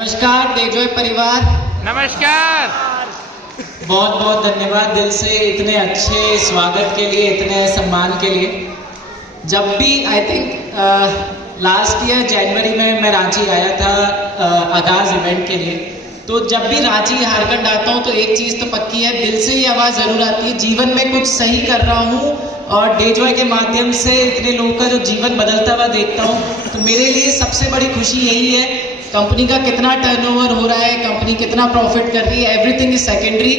नमस्कार डेजॉय परिवार। नमस्कार। बहुत बहुत धन्यवाद दिल से इतने अच्छे स्वागत के लिए, इतने सम्मान के लिए। जब भी आई थिंक लास्ट ईयर जनवरी में मैं रांची आया था आगाज इवेंट के लिए, तो जब भी रांची झारखंड आता हूँ तो एक चीज़ तो पक्की है, दिल से ये आवाज़ ज़रूर आती है, जीवन में कुछ सही कर रहा हूँ और डेजॉय के माध्यम से इतने लोगों का जो जीवन बदलता हुआ देखता हूँ, तो मेरे लिए सबसे बड़ी खुशी यही है। कंपनी का कितना टर्नओवर हो रहा है, कंपनी कितना प्रॉफिट कर रही है, एवरीथिंग इज सेकेंडरी,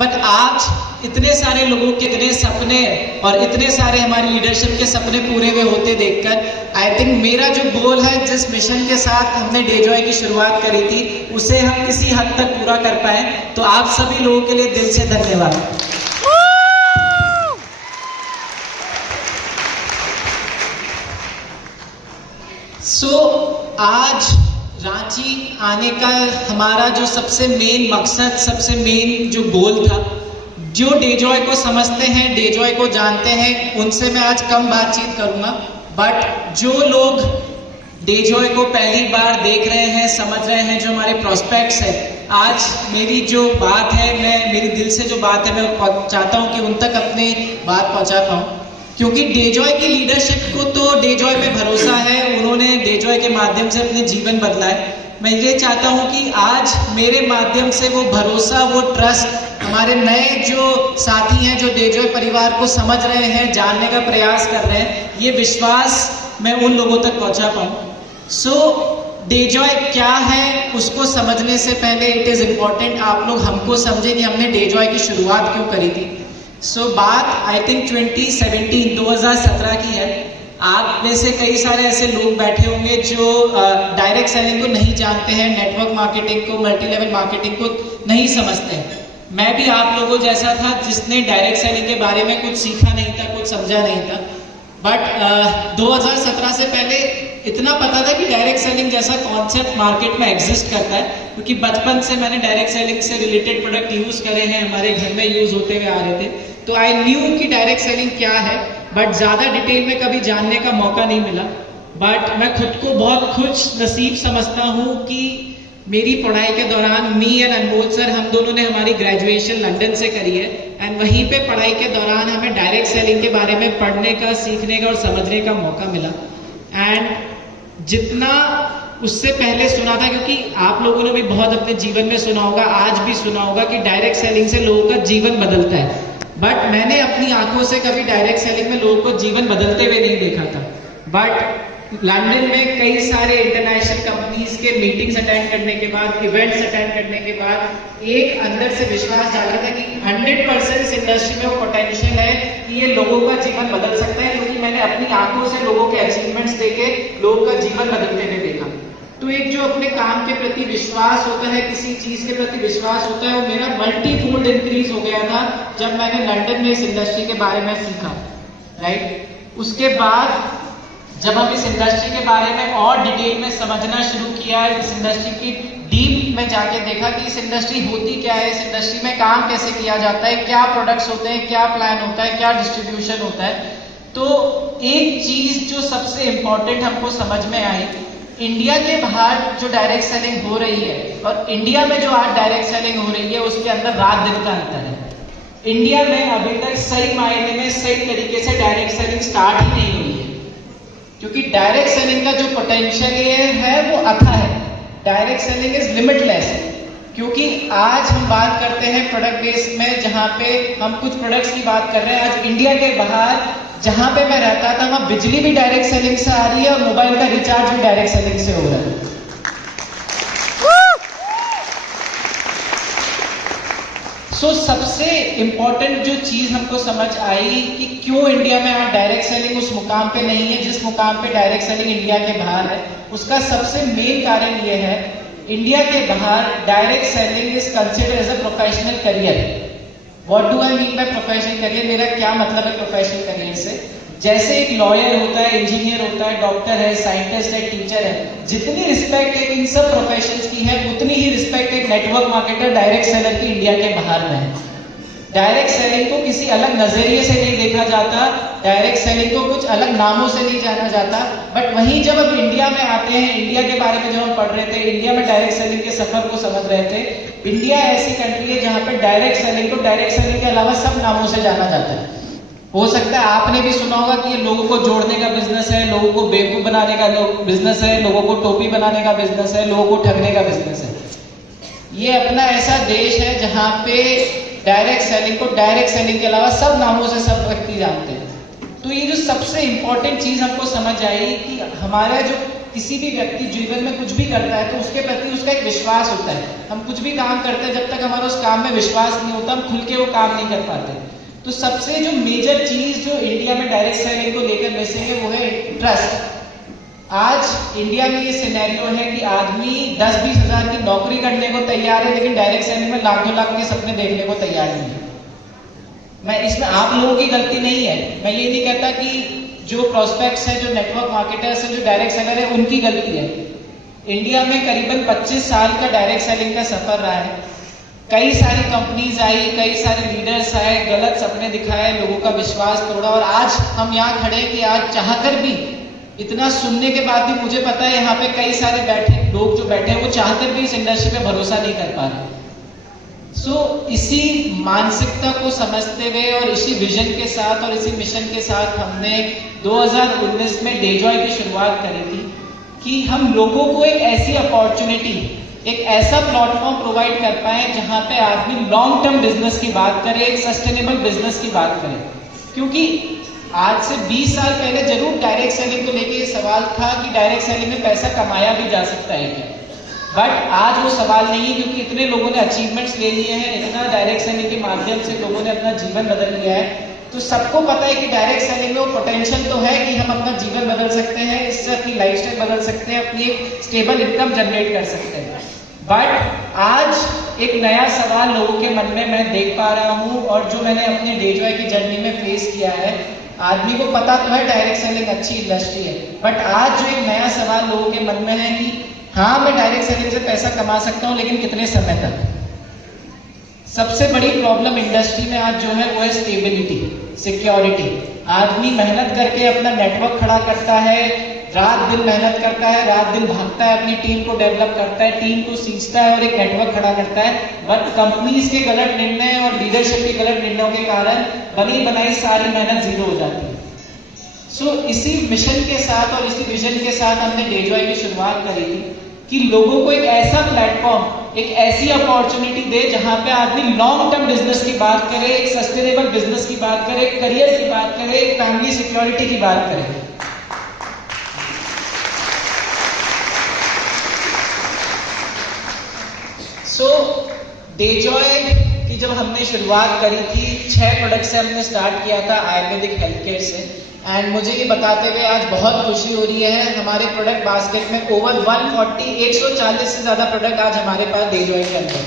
बट आज इतने सारे लोगों के इतने सपने और इतने सारे हमारी लीडरशिप के सपने पूरे हुए होते देखकर आई थिंक मेरा जो गोल है, जिस मिशन के साथ हमने डेजॉय की शुरुआत करी थी, उसे हम किसी हद तक पूरा कर पाए। तो आप सभी लोगों के लिए दिल से धन्यवाद। आज रांची आने का हमारा जो सबसे मेन मकसद, सबसे मेन जो गोल था, जो डेजॉय को समझते हैं, डेजॉय को जानते हैं, उनसे मैं आज कम बातचीत करूंगा, बट जो लोग डेजॉय को पहली बार देख रहे हैं, समझ रहे हैं, जो हमारे प्रोस्पेक्ट्स हैं, आज मेरी जो बात है, मैं मेरी दिल से जो बात है, मैं चाहता हूं कि उन तक अपनी बात पहुंचा पाऊं, क्योंकि डेजॉय की लीडरशिप को तो डेजॉय पे भरोसा है, उन्होंने डेजॉय के माध्यम से अपने जीवन बदला है। मैं ये चाहता हूं कि आज मेरे माध्यम से वो भरोसा, वो ट्रस्ट, हमारे नए जो साथी हैं, जो डेजॉय परिवार को समझ रहे हैं, जानने का प्रयास कर रहे हैं, ये विश्वास मैं उन लोगों तक पहुंचा पाऊं। डेजॉय क्या है उसको समझने से पहले इट इज इम्पॉर्टेंट आप लोग हमको समझें कि हमने डेजॉय की शुरुआत क्यों करी थी। बात आई थिंक 2017 की है। आप में से कई सारे ऐसे लोग बैठे होंगे जो डायरेक्ट सेलिंग को नहीं जानते हैं, नेटवर्क मार्केटिंग को, मल्टी लेवल मार्केटिंग को नहीं समझते हैं। मैं भी आप लोगों जैसा था जिसने डायरेक्ट सेलिंग के बारे में कुछ सीखा नहीं था, कुछ समझा नहीं था, बट 2017 से पहले इतना पता था कि डायरेक्ट सेलिंग जैसा कॉन्सेप्ट मार्केट में एग्जिस्ट करता है, क्योंकि बचपन से मैंने डायरेक्ट सेलिंग से रिलेटेड प्रोडक्ट यूज करे हैं, हमारे घर में यूज होते हुए आ रहे थे, तो आई न्यू कि डायरेक्ट सेलिंग क्या है, बट ज़्यादा डिटेल में कभी जानने का मौका नहीं मिला। बट मैं खुद को बहुत खुश नसीब समझता हूँ कि मेरी पढ़ाई के दौरान मी एंड अनमोल सर, हम दोनों ने हमारी ग्रेजुएशन लंदन से करी है, एंड वहीं पे पढ़ाई के दौरान हमें डायरेक्ट सेलिंग के बारे में पढ़ने का, सीखने का और समझने का मौका मिला। एंड जितना उससे पहले सुना था, क्योंकि आप लोगों ने भी बहुत अपने जीवन में सुना होगा, आज भी सुना होगा कि डायरेक्ट सेलिंग से लोगों का जीवन बदलता है, बट मैंने अपनी आंखों से कभी डायरेक्ट सेलिंग में लोगों को जीवन बदलते हुए नहीं देखा था। बट लंदन में कई सारे इंटरनेशनल कंपनीज के मीटिंग्स अटेंड करने के बाद, इवेंट्स अटेंड करने के बाद एक अंदर से विश्वास जागा था कि 100% इस इंडस्ट्री में वो पोटेंशियल है कि ये लोगों का जीवन बदल सकता है, क्योंकि मैंने अपनी आंखों से लोगों के अचीवमेंट्स देखे, लोगों का जीवन बदलते हुए देखा। तो एक जो अपने काम के प्रति विश्वास होता है, किसी चीज के प्रति विश्वास होता है, वो मेरा मल्टीफोल्ड इंक्रीज हो गया था जब मैंने लंदन में इस इंडस्ट्री के बारे में सीखा, राइट। उसके बाद जब हम इस इंडस्ट्री के बारे में और डिटेल में समझना शुरू किया, इस इंडस्ट्री की डीप में जाके देखा कि इस इंडस्ट्री होती क्या है, इस इंडस्ट्री में काम कैसे किया जाता है, क्या प्रोडक्ट्स होते हैं, क्या प्लान होता है, क्या डिस्ट्रीब्यूशन होता है, तो एक चीज जो सबसे इंपॉर्टेंट हमको समझ में आई, इंडिया के बाहर जो डायरेक्ट सेलिंग हो रही है और इंडिया में जो आज डायरेक्ट सेलिंग हो रही है, उसके अंदर रात दिन का अंतर है। इंडिया में अभी तक सही मायने में, सही तरीके से डायरेक्ट सेलिंग स्टार्ट ही नहीं हुई है, क्योंकि डायरेक्ट सेलिंग का जो पोटेंशियल है वो अथाह है। डायरेक्ट सेलिंग इज लिमिटलेस, क्योंकि आज हम बात करते हैं प्रोडक्ट बेस में, जहां पे हम कुछ प्रोडक्ट्स की बात कर रहे हैं। आज इंडिया के बाहर जहां पे मैं रहता था, वहां बिजली भी डायरेक्ट सेलिंग से आ रही है और मोबाइल का रिचार्ज भी डायरेक्ट सेलिंग से हो रहा है। सबसे इंपॉर्टेंट जो चीज हमको समझ आई कि क्यों इंडिया में आज डायरेक्ट सेलिंग उस मुकाम पे नहीं है जिस मुकाम पे डायरेक्ट सेलिंग इंडिया के बाहर है, उसका सबसे मेन कारण ये है, इंडिया के बाहर direct selling is considered as a professional career. What do I mean by professional career? मेरा क्या मतलब है प्रोफेशनल करियर से? जैसे एक लॉयर होता है, इंजीनियर होता है, डॉक्टर है, साइंटिस्ट है, टीचर है, जितनी रिस्पेक्ट एक इन सब प्रोफेशंस की है, उतनी ही रिस्पेक्ट एक नेटवर्क मार्केटर, डायरेक्ट सेलर की इंडिया के बाहर में है। डायरेक्ट सेलिंग को किसी अलग नजरिए से नहीं देखा जाता, डायरेक्ट सेलिंग को कुछ अलग नामों से नहीं जाना जाता। बट वहीं जब अब इंडिया में आते हैं, इंडिया के बारे में जब हम पढ़ रहे थे, इंडिया में डायरेक्ट सेलिंग के सफर को समझ रहे थे, इंडिया ऐसी कंट्री है जहां पे डायरेक्ट सेलिंग को डायरेक्ट सेलिंग के अलावा सब नामों से जाना जाता है। हो सकता है आपने भी सुना होगा कि ये लोगों को जोड़ने का बिजनेस है, लोगों को बेवकूफ बनाने का बिजनेस है, लोगों को टोपी बनाने का बिजनेस है, लोगों को ठगने का बिजनेस है। ये अपना ऐसा देश है जहां पे डायरेक्ट सेलिंग को डायरेक्ट सेलिंग के अलावा सब नामों से सब व्यक्ति जानते हैं। तो ये जो सबसे इंपॉर्टेंट चीज हमको समझ आई कि हमारा जो किसी भी व्यक्ति जीवन में कुछ भी करता है तो उसके प्रति उसका एक विश्वास होता है। हम कुछ भी काम करते हैं, जब तक हमारा उस काम में विश्वास नहीं होता, हम खुल के वो काम नहीं कर पाते। तो सबसे जो मेजर चीज जो इंडिया में डायरेक्ट सेलिंग को लेकर मिसिंग है वो है ट्रस्ट। आज इंडिया में ये सिनेरियो है कि आदमी 10-20 हजार की नौकरी करने को तैयार है, लेकिन डायरेक्ट सेलिंग में लाख 2 लाख के सपने देखने को तैयार नहीं है। मैं इसमें आप लोगों की गलती नहीं है, मैं ये नहीं कहता कि जो प्रोस्पेक्ट्स हैं, जो नेटवर्क मार्केटर्स हैं, जो डायरेक्ट सेलर है, उनकी गलती है। इंडिया में करीबन 25 साल का डायरेक्ट सेलिंग का सफर रहा है। कई सारी कंपनीज आई, कई सारे लीडर्स आए, गलत सपने दिखाए, लोगों का विश्वास तोड़ा, और आज हम यहाँ खड़े कि आज चाहकर भी, इतना सुनने के बाद भी मुझे पता है यहाँ पे कई सारे लोग जो बैठे हैं वो चाहकर भी इस इंडस्ट्री पे भरोसा नहीं कर पा रहे। इसी मानसिकता को समझते हुए और इसी विजन के साथ और इसी मिशन के साथ हमने 2019 में डेजॉय की शुरुआत करी थी कि हम लोगों को एक ऐसी अपॉर्चुनिटी, एक ऐसा प्लेटफॉर्म प्रोवाइड कर पाए जहां पे आदमी लॉन्ग टर्म बिजनेस की बात करे, एक सस्टेनेबल बिजनेस की बात करे। क्योंकि आज से 20 साल पहले जरूर डायरेक्ट सेलिंग को लेके ये सवाल था कि डायरेक्ट सेलिंग में पैसा कमाया भी जा सकता है क्या, बट आज वो सवाल नहीं है, क्योंकि इतने लोगों ने अचीवमेंट्स ले लिए हैं, इतना डायरेक्ट सेलिंग के माध्यम से लोगों ने अपना जीवन बदल लिया है। तो सबको पता है कि डायरेक्ट सेलिंग में वो पोटेंशियल तो है कि हम अपना जीवन बदल सकते हैं, इससे अपनी लाइफस्टाइल बदल सकते हैं, अपनी एक स्टेबल इनकम जनरेट कर सकते हैं। बट आज एक नया सवाल लोगों के मन में मैं देख पा रहा हूँ, और जो मैंने अपने डेजॉय की जर्नी में फेस किया है, आदमी को पता तो है डायरेक्ट सेलिंग अच्छी इंडस्ट्री है, बट आज जो एक नया सवाल लोगों के मन में है कि हाँ मैं डायरेक्ट सेलिंग से पैसा कमा सकता हूँ, लेकिन कितने समय तक। सबसे बड़ी प्रॉब्लम इंडस्ट्री में आज जो है वो है स्टेबिलिटी, सिक्योरिटी। आदमी मेहनत करके अपना नेटवर्क खड़ा करता है, रात दिन मेहनत करता है, रात दिन भागता है, अपनी टीम को डेवलप करता है, टीम को सींचता है और एक नेटवर्क खड़ा करता है। बट कंपनीज के गलत निर्णय और लीडरशिप के गलत निर्णयों के कारण बनी बनाई सारी मेहनत जीरो हो जाती है। इसी मिशन के साथ और इसी विजन के साथ हमने डेजॉय की शुरुआत करी थी कि लोगों को एक ऐसा प्लेटफॉर्म, एक ऐसी अपॉर्चुनिटी दे जहां पे आदमी लॉन्ग टर्म बिजनेस की बात करे, एक सस्टेनेबल बिजनेस की बात करे, करियर की बात करे, एक फैमिली सिक्योरिटी की बात करे। डेजॉय की जब हमने शुरुआत करी थी, 6 प्रोडक्ट से हमने स्टार्ट किया था आयुर्वेदिक हेल्थ केयर से। एंड मुझे ये बताते हुए आज बहुत खुशी हो रही है, हमारे प्रोडक्ट बास्केट में ओवर 140 से ज्यादा प्रोडक्ट आज हमारे पास डेजॉय के अंदर है।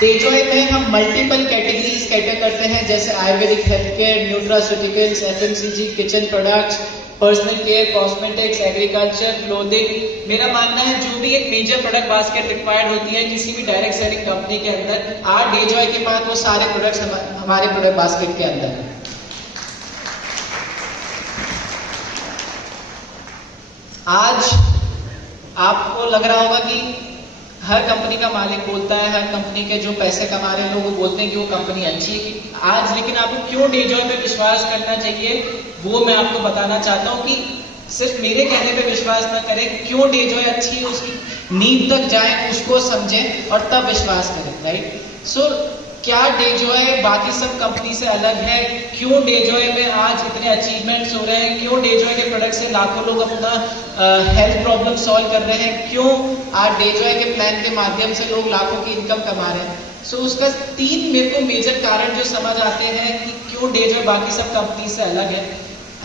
डेजॉय में हम मल्टीपल कैटेगरीज कैटर करते हैं, जैसे Ayurvedic health care, nutraceuticals, FMCG, kitchen products, personal care, cosmetics, agriculture, clothing. मेरा मानना है जो भी एक मेजर प्रोडक्ट बास्केट रिक्वायर्ड होती है किसी भी डायरेक्ट सेलिंग कंपनी के अंदर, आज डेजॉय के पास वो सारे प्रोडक्ट्स हमारे प्रोडक्ट बास्केट के अंदर है। आज आपको लग रहा होगा कि हर कंपनी का मालिक बोलता है, हर कंपनी के जो पैसे कमा रहे हैं लोग बोलते हैं कि वो कंपनी अच्छी है। आज लेकिन आपको क्यों डेजॉय पे विश्वास करना चाहिए वो मैं आपको बताना चाहता हूँ कि सिर्फ मेरे कहने पे विश्वास ना करें, क्यों डेजॉय अच्छी है उसकी नींव तक जाएं, उसको समझें और तब विश्वास करें। राइट। क्या डेजॉय बाकी सब कंपनी से अलग है, क्यों डेजॉय में आज इतने अचीवमेंट्स हो रहे हैं, क्यों डेजॉय के प्रोडक्ट से लाखों लोग अपना हेल्थ प्रॉब्लम सॉल्व कर रहे हैं, क्यों आज डेजॉय के प्लान के माध्यम से लोग लाखों की इनकम कमा रहे हैं। उसका 3 मेरे को मेजर कारण जो समझ आते हैं कि क्यों डेजॉय बाकी सब कंपनी से अलग है।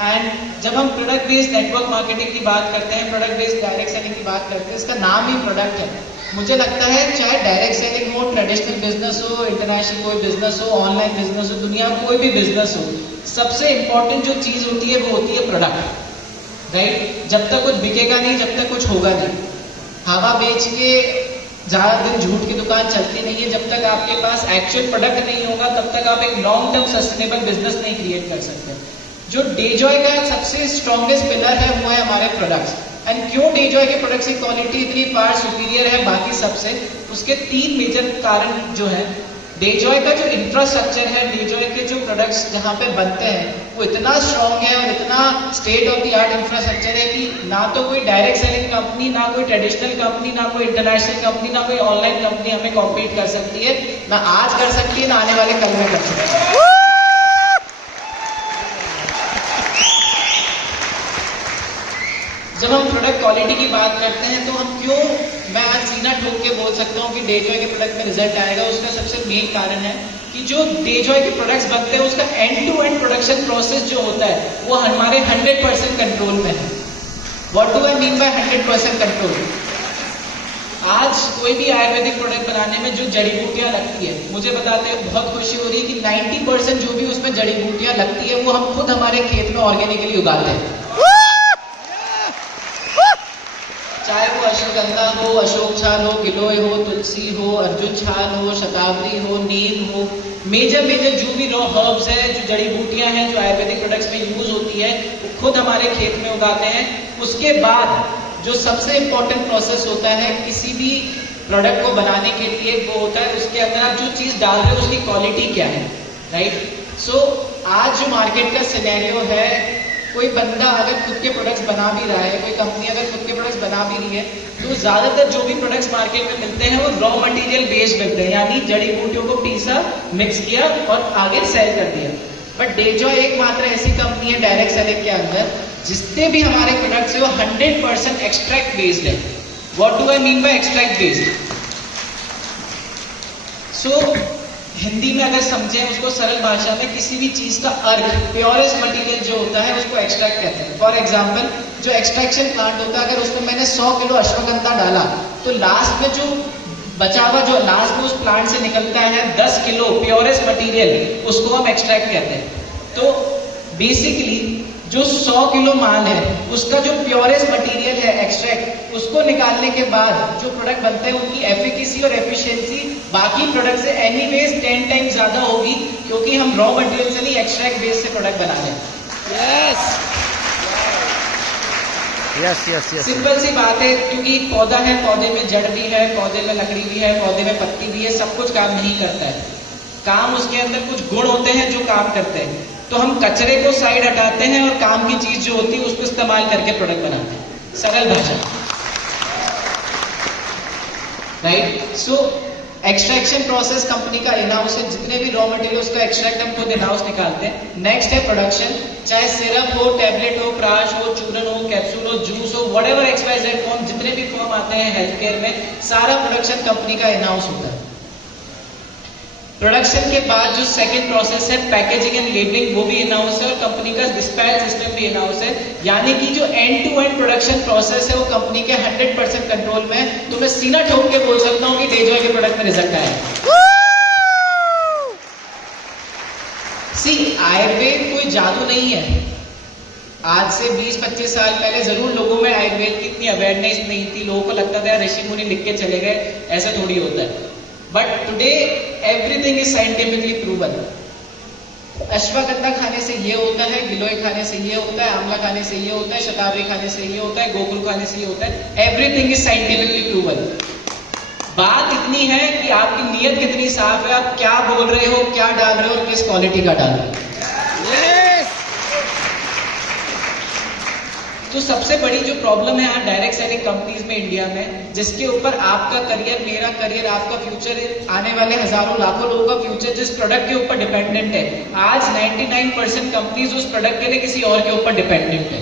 एंड जब हम प्रोडक्ट बेस्ड नेटवर्क मार्केटिंग की बात करते हैं, प्रोडक्ट बेस्ड डायरेक्ट सेलिंग की बात करते हैं, इसका नाम ही प्रोडक्ट है। मुझे लगता है चाहे डायरेक्ट सेलिंग हो, ट्रेडिशनल बिजनेस हो, इंटरनेशनल कोई बिजनेस हो, ऑनलाइन बिजनेस हो, दुनिया में कोई भी बिजनेस हो, सबसे इंपॉर्टेंट जो चीज होती है वो होती है प्रोडक्ट। राइट। जब तक कुछ बिकेगा नहीं, जब तक कुछ होगा नहीं। हवा बेच के ज़्यादा दिन झूठ की दुकान चलती नहीं है। जब तक आपके पास एक्चुअल प्रोडक्ट नहीं होगा तब तक आप एक लॉन्ग टर्म सस्टेनेबल बिजनेस नहीं क्रिएट कर सकते। जो डेजॉय का सबसे स्ट्रॉन्गेस्ट पिलर है वो है हमारे प्रोडक्ट्स। एंड क्यों डेजॉय के प्रोडक्ट्स की क्वालिटी इतनी फार सुपीरियर है बाकी सबसे, उसके 3 मेजर कारण जो है। डेजॉय का जो इंफ्रास्ट्रक्चर है, डेजॉय के जो प्रोडक्ट्स जहाँ पे बनते हैं वो इतना स्ट्रॉन्ग है और इतना state of the art infrastructure है कि ना तो कोई डायरेक्ट सेलिंग कंपनी, ना कोई ट्रेडिशनल कंपनी, ना कोई इंटरनेशनल कंपनी, ना कोई ऑनलाइन कंपनी हमें कॉम्पीट कर सकती है, ना आज कर सकती है, ना आने वाले कल में कर सकती है। जब हम प्रोडक्ट क्वालिटी की बात करते हैं तो हम क्यों, मैं आज सीना ठोक के बोल सकता हूँ कि डेजॉय के प्रोडक्ट में रिजल्ट आएगा, उसका सबसे मेन कारण है कि जो डेजॉय के प्रोडक्ट्स बनते हैं उसका end to end production process जो होता है वो हमारे 100% कंट्रोल में है। What do I mean by 100% control? आज कोई भी आयुर्वेदिक प्रोडक्ट बनाने में जो जड़ी बूटियां लगती है, मुझे बताते हुए बहुत खुशी हो रही है कि 90% जो भी उसमें जड़ी बूटियां लगती है वो हम खुद हमारे खेत में ऑर्गेनिकली उगाते हैं। चाहे वो अश्वगंधा हो, अशोक छाल हो, गिलोय हो, तुलसी हो, अर्जुन छाल हो, शतावरी हो, नीम हो, मेजर जो भी रॉ हर्ब्स है, जो जड़ी बूटियां हैं जो आयुर्वेदिक प्रोडक्ट्स में यूज होती है वो खुद हमारे खेत में उगाते हैं। उसके बाद जो सबसे इंपॉर्टेंट प्रोसेस होता है किसी भी प्रोडक्ट को बनाने के लिए वो होता है उसके अंदर आप जो चीज डाल रहे हो उसकी क्वालिटी क्या है, राइट? सो आज जो मार्केट का सिनेरियो है, कोई बंदा अगर खुद के प्रोडक्ट्स बना भी रहा है, कोई कंपनी अगर खुद के प्रोडक्ट्स बना भी रही है तो ज्यादातर जो भी प्रोडक्ट्स मार्केट में मिलते हैं वो रॉ मटेरियल बेस्ड मिलते हैं, यानी जड़ी बूटियों को पीसा, मिक्स किया और आगे सेल कर दिया। बट डेजॉय एकमात्र ऐसी कंपनी है डायरेक्ट सेलिंग के अंदर जितने भी हमारे प्रोडक्ट्स है वो 100% एक्सट्रैक्ट बेस्ड है। What do I mean by extract based? So Hindi में अगर समझें उसको सरल भाषा में, किसी भी चीज का अर्क, प्योरेस्ट मटेरियल जो होता है उसको एक्सट्रैक्ट कहते हैं। फॉर एग्जांपल जो एक्सट्रैक्शन प्लांट होता है, अगर उसमें मैंने 100 किलो अश्वगंधा डाला तो लास्ट में जो बचा हुआ जो लास्ट में उस प्लांट से निकलता है 10 किलो प्योरेस्ट मटेरियल, उसको हम एक्सट्रैक्ट कहते हैं। तो बेसिकली जो 100 किलो माल है उसका जो प्योरेस्ट मटेरियल है एक्सट्रैक्ट, उसको निकालने के बाद जो प्रोडक्ट बनते हैं उनकी एफिकेसी और एफिशिएंसी बाकी प्रोडक्ट से एनीवेज 10 टाइम ज्यादा होगी, क्योंकि हम रॉ मटेरियल से नहीं एक्सट्रैक्ट बेस से प्रोडक्ट बना रहे हैं। यस, सिंपल सी बात है, क्योंकि पौधा है, पौधे में जड़ भी है, पौधे में लकड़ी भी है, पौधे में पत्ती भी है, सब कुछ काम नहीं करता है। काम उसके अंदर कुछ गुण होते हैं जो काम करते हैं, तो हम कचरे को साइड हटाते हैं और काम की चीज जो होती है उसको इस्तेमाल करके प्रोडक्ट बनाते हैं, सरल भाषा, राइट? सो एक्सट्रैक्शन प्रोसेस कंपनी का इन हाउस है, जितने भी रॉ मटेरियल उसका एक्सट्रैक्ट हम खुद इन हाउस निकालते हैं। नेक्स्ट है प्रोडक्शन, चाहे सिरप हो, टैबलेट हो, प्राश हो, चूरन हो, कैप्सूल हो, जूस हो, व्हाटएवर XYZ फॉर्म, जितने भी फॉर्म आते हैं हेल्थ केयर में, सारा प्रोडक्शन कंपनी का इन हाउस होता है। प्रोडक्शन के बाद जो सेकंड प्रोसेस है पैकेजिंग एंड लेबलिंग, वो भी इन हाउस है और कंपनी का डिस्पैच सिस्टम भी इन हाउस है, यानी कि जो end to end production process है वो कंपनी के 100% कंट्रोल में है। तो मैं सीना ठोक के बोल सकता हूँ कि डेजॉय के प्रोडक्ट में रिजल्ट आया। सी, आयुर्वेद कोई जादू नहीं है। आज से 20-25 साल पहले जरूर लोगों में आयुर्वेद की इतनी अवेयरनेस नहीं थी, लोगों को लगता था ऋषि मुनि लिख के चले गए, ऐसा थोड़ी होता है। But today everything is scientifically proven. Ashwagandha खाने से ये होता है, गिलोय खाने से ये होता है, आंवला खाने से ये होता है, शतावरी खाने से ये होता है, गोकुल खाने से ये होता है, एवरीथिंग इज साइंटिफिकली प्रूवन। बात इतनी है कि आपकी नीयत कितनी साफ है, आप क्या बोल रहे हो, क्या डाल रहे हो और किस क्वालिटी का डाल रहे हो। तो सबसे बड़ी जो प्रॉब्लम है आज डायरेक्ट सेलिंग कंपनीज में इंडिया में, जिसके ऊपर आपका करियर, मेरा करियर, आपका फ्यूचर, आने वाले हजारों लाखों लोगों का फ्यूचर जिस प्रोडक्ट के ऊपर डिपेंडेंट है, आज 99% कंपनीज उस प्रोडक्ट के लिए किसी और के ऊपर डिपेंडेंट है।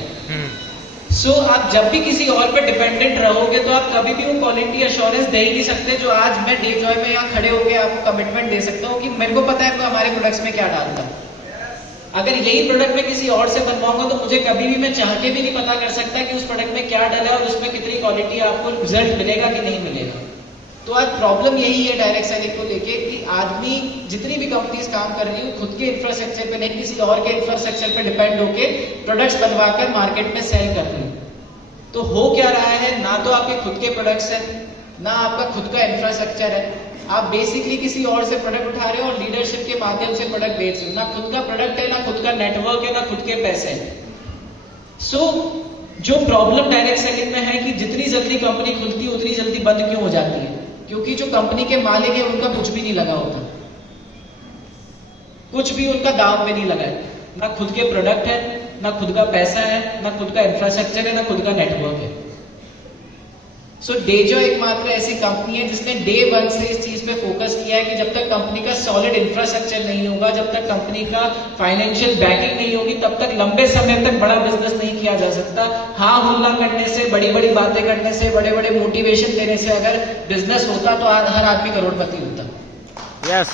सो आप जब भी किसी और पर डिपेंडेंट रहोगे तो आप कभी भी वो क्वालिटी अश्योरेंस दे ही नहीं सकते जो आज मैं डेजॉय में यहाँ खड़े होकर आपको कमिटमेंट दे सकता हूँ कि मेरे को पता है तो हमारे प्रोडक्ट्स में क्या डालता है। अगर यही प्रोडक्ट मैं किसी और से बनवाऊंगा तो मुझे कभी भी, मैं चाह के भी नहीं पता कर सकता कि उस प्रोडक्ट में क्या डाला है और उसमें कितनी क्वालिटी आपको रिजल्ट मिलेगा कि नहीं मिलेगा। तो आज प्रॉब्लम यही है डायरेक्ट सेलिंग को लेके कि आदमी, जितनी भी कंपनीज काम कर रही है खुद के इंफ्रास्ट्रक्चर पे नहीं, किसी और के इंफ्रास्ट्रक्चर पे डिपेंड होके प्रोडक्ट्स बनवाकर मार्केट में सेल कर रही है। तो हो क्या रहा है, ना तो आपके खुद के प्रोडक्ट्स हैं, ना आपका खुद का इंफ्रास्ट्रक्चर है, आप बेसिकली किसी और से प्रोडक्ट उठा रहे हो और लीडरशिप के माध्यम से प्रोडक्ट बेच रहे हो, ना खुद का प्रोडक्ट है, ना खुद का नेटवर्क है, ना खुद के पैसे हैं। सो जो प्रॉब्लम डायरेक्ट सेलिंग में है कि जितनी जल्दी कंपनी खुलती है उतनी जल्दी बंद क्यों हो जाती है? क्योंकि जो कंपनी के मालिक है उनका कुछ भी नहीं लगा होता, कुछ भी उनका दाव में नहीं लगा है, ना खुद के प्रोडक्ट है, ना खुद का पैसा है, ना खुद का इंफ्रास्ट्रक्चर है, ना खुद का नेटवर्क है। सो डेजॉय एकमात्र ऐसी कंपनी है जिसने डे वन से इस चीज पे फोकस किया है कि जब तक कंपनी का सॉलिड इंफ्रास्ट्रक्चर नहीं होगा, जब तक कंपनी का फाइनेंशियल बैकिंग नहीं होगी, तब तक लंबे समय तक बड़ा बिजनेस नहीं किया जा सकता। हाँ हुल्ला करने से, बड़ी बड़ी बातें करने से, बड़े बड़े मोटिवेशन देने से अगर बिजनेस होता तो हर आदमी करोड़पति होता। यस।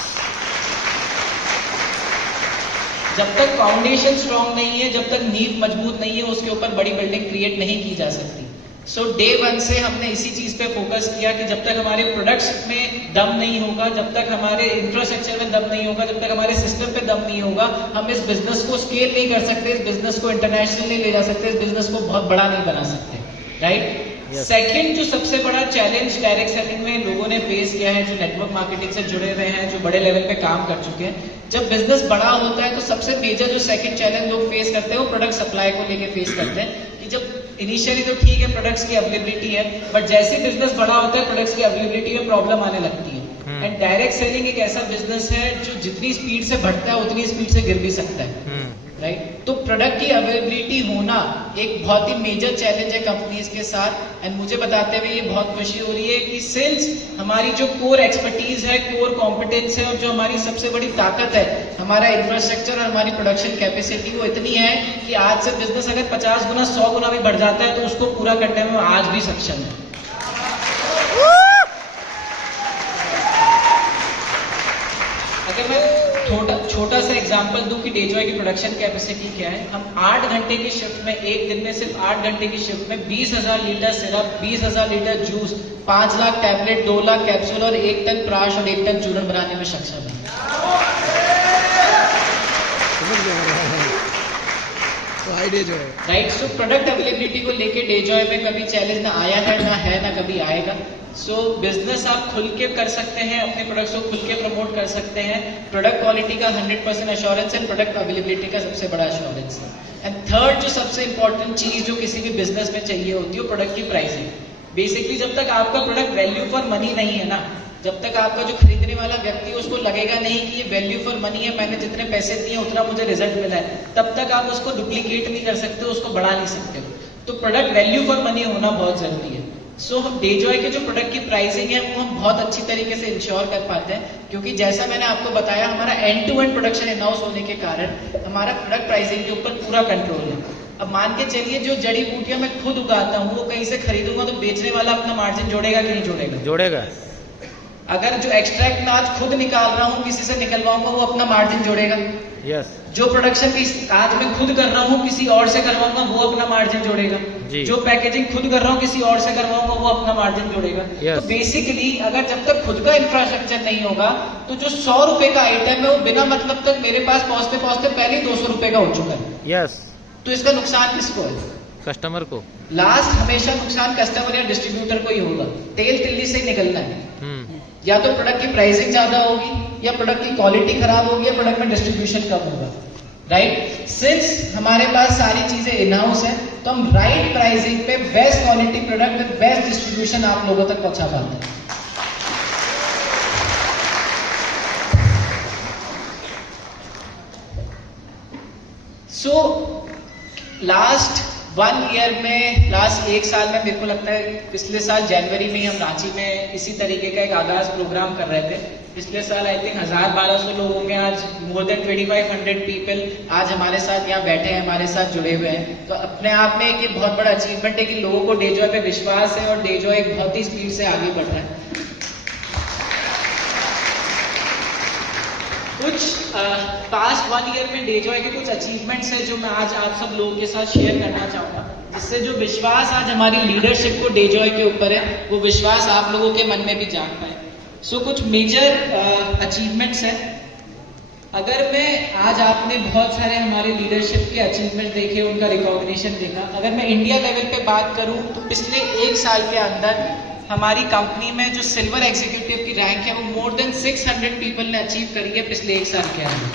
जब तक फाउंडेशन स्ट्रांग नहीं है, जब तक नींव मजबूत नहीं है, उसके ऊपर बड़ी बिल्डिंग क्रिएट नहीं की जा सकती। सो डे वन से हमने इसी चीज पे फोकस किया कि जब तक हमारे प्रोडक्ट्स में दम नहीं होगा, जब तक हमारे इंफ्रास्ट्रक्चर में दम नहीं होगा, जब तक हमारे सिस्टम पे दम नहीं होगा, हम इस बिजनेस को स्केल नहीं कर सकते, इस बिजनेस को इंटरनेशनल नहीं ले जा सकते, इस बिजनेस को बहुत बड़ा नहीं बना सकते। राइट। सेकंड जो सबसे बड़ा चैलेंज डायरेक्ट सेलिंग में लोगों ने फेस किया है, जो नेटवर्क मार्केटिंग से जुड़े हुए हैं, जो बड़े लेवल पे काम कर चुके हैं, जब बिजनेस बड़ा होता है तो सबसे मेजर जो सेकंड चैलेंज लोग फेस करते हैं वो प्रोडक्ट सप्लाई को लेके फेस करते हैं कि जब इनिशियली तो ठीक है प्रोडक्ट्स की अवेलेबिलिटी है, बट जैसे बिजनेस बड़ा होता है प्रोडक्ट्स की अवेलेबिलिटी में प्रॉब्लम आने लगती है। एंड डायरेक्ट सेलिंग एक ऐसा बिजनेस है जो जितनी स्पीड से बढ़ता है उतनी स्पीड से गिर भी सकता है। राइट। तो प्रोडक्ट की अवेलेबिलिटी होना एक बहुत ही मेजर चैलेंज है कंपनीज के साथ। एंड मुझे बताते हुए ये बहुत खुशी हो रही है कि सिंस हमारी जो कोर एक्सपर्टीज है, कोर कॉम्पिटेंस है और जो हमारी सबसे बड़ी ताकत है, हमारा इंफ्रास्ट्रक्चर और हमारी प्रोडक्शन कैपेसिटी वो इतनी है कि आज से बिजनेस अगर 50 गुना 100 गुना भी बढ़ जाता है तो उसको पूरा करने में आज भी सक्षम है। अगर मैं छोटा सा एग्जांपल दूं कि डेजॉय की प्रोडक्शन कैपेसिटी क्या है, हम 8 घंटे की शिफ्ट में, एक दिन में सिर्फ 8 घंटे की शिफ्ट में 20,000 litre syrup, 20,000 litre juice, 5 lakh tablet, 2 lakh capsule और 1 टन प्राश और 1 टन चूर्ण बनाने में सक्षम है। राइट। सो प्रोडक्ट अवेलेबिलिटी को लेके डेजॉय में कभी चैलेंज ना आया है, ना कभी आएगा। सो बिजनेस आप खुल के कर सकते हैं, अपने प्रोडक्ट्स को खुल के प्रमोट कर सकते हैं। प्रोडक्ट क्वालिटी का 100% एश्योरेंस है, प्रोडक्ट अवेलेबिलिटी का सबसे बड़ा एश्योरेंस है। एंड थर्ड जो सबसे इंपॉर्टेंट चीज जो किसी भी बिजनेस में चाहिए होती है, प्रोडक्ट की प्राइसिंग। बेसिकली जब तक आपका प्रोडक्ट वैल्यू फॉर मनी नहीं है ना, जब तक आपका जो खरीदने वाला व्यक्ति है उसको लगेगा नहीं कि ये वैल्यू फॉर मनी है, मैंने जितने पैसे दिए उतना मुझे रिजल्ट मिला है, तब तक आप उसको डुप्लीकेट नहीं कर सकते, उसको बढ़ा नहीं सकते। तो प्रोडक्ट वैल्यू फॉर मनी होना बहुत जरूरी है। सो डेजॉय के जो प्रोडक्ट की प्राइसिंग है वो हम बहुत अच्छी तरीके से इंश्योर कर पाते हैं, क्योंकि जैसा मैंने आपको बताया हमारा end to end production in house होने के कारण हमारा प्रोडक्ट प्राइसिंग के ऊपर पूरा कंट्रोल है। अब मान के चलिए जो जड़ी बूटियां मैं खुद उगाता हूँ वो कहीं से खरीदूंगा तो बेचने वाला अपना मार्जिन जोड़ेगा कि नहीं जोड़ेगा? जोड़ेगा। अगर जो एक्सट्रैक्ट मैं आज खुद निकाल रहा हूँ किसी से निकलवाऊंगा वो अपना मार्जिन जोड़ेगा। यस। जो प्रोडक्शन की आज मैं खुद कर रहा हूँ किसी और से करवाऊंगा वो अपना मार्जिन जोड़ेगा। जो पैकेजिंग खुद कर रहा हूँ किसी और से करवाऊंगा वो अपना मार्जिन जोड़ेगा। तो बेसिकली अगर जब तक खुद का इंफ्रास्ट्रक्चर नहीं होगा तो जो 100 रुपए का आइटम है वो बिना मतलब तक मेरे पास पहुंचते पहुंचते पहले 200 रुपए का हो चुका है। यस। तो इसका नुकसान किसको है? कस्टमर को। लास्ट हमेशा नुकसान कस्टमर या डिस्ट्रीब्यूटर को ही होगा। तेल तिल्ली से निकलना है। या तो प्रोडक्ट की प्राइसिंग ज्यादा होगी, या प्रोडक्ट की क्वालिटी खराब होगी, या प्रोडक्ट में डिस्ट्रीब्यूशन कम होगा। राइट। सिंस हमारे पास सारी चीजें इन हाउस है तो हम राइट प्राइसिंग पे best quality product with best distribution आप लोगों तक पहुंचा पाते हैं। सो लास्ट 1 ईयर में, लास्ट 1 साल में, मेरे को लगता है पिछले साल जनवरी में ही हम रांची में इसी तरीके का एक आगाज प्रोग्राम कर रहे थे। पिछले साल आई थिंक 1000-1200 लोग होंगे, आज मोर देन 2500 पीपल आज हमारे साथ यहाँ बैठे हैं, हमारे साथ जुड़े हुए हैं। तो अपने आप में एक बहुत बड़ा अचीवमेंट है कि लोगों को डेजॉय पे विश्वास है और डेजॉय बहुत ही स्पीड से आगे बढ़ रहा है। कुछ पास्ट 1 ईयर में डेजॉय के कुछ अचीवमेंट्स हैं जो मैं आज आप सब लोगों के साथ शेयर करना चाहूंगा, जिससे जो विश्वास आज हमारी लीडरशिप को डेजॉय के ऊपर है वो विश्वास आप लोगों के मन में भी जाग पाए। सो कुछ मेजर अचीवमेंट्स हैं। अगर मैं आज आपने बहुत सारे हमारे लीडरशिप के अचीवमेंट देखे, उनका रिकॉग्निशन देखा। अगर मैं इंडिया लेवल पे बात करूं तो पिछले 1 साल के अंदर हमारी कंपनी में जो सिल्वर एग्जीक्यूटिव की रैंक है वो मोर देन 600 पीपल ने अचीव करी है पिछले 1 साल के अंदर।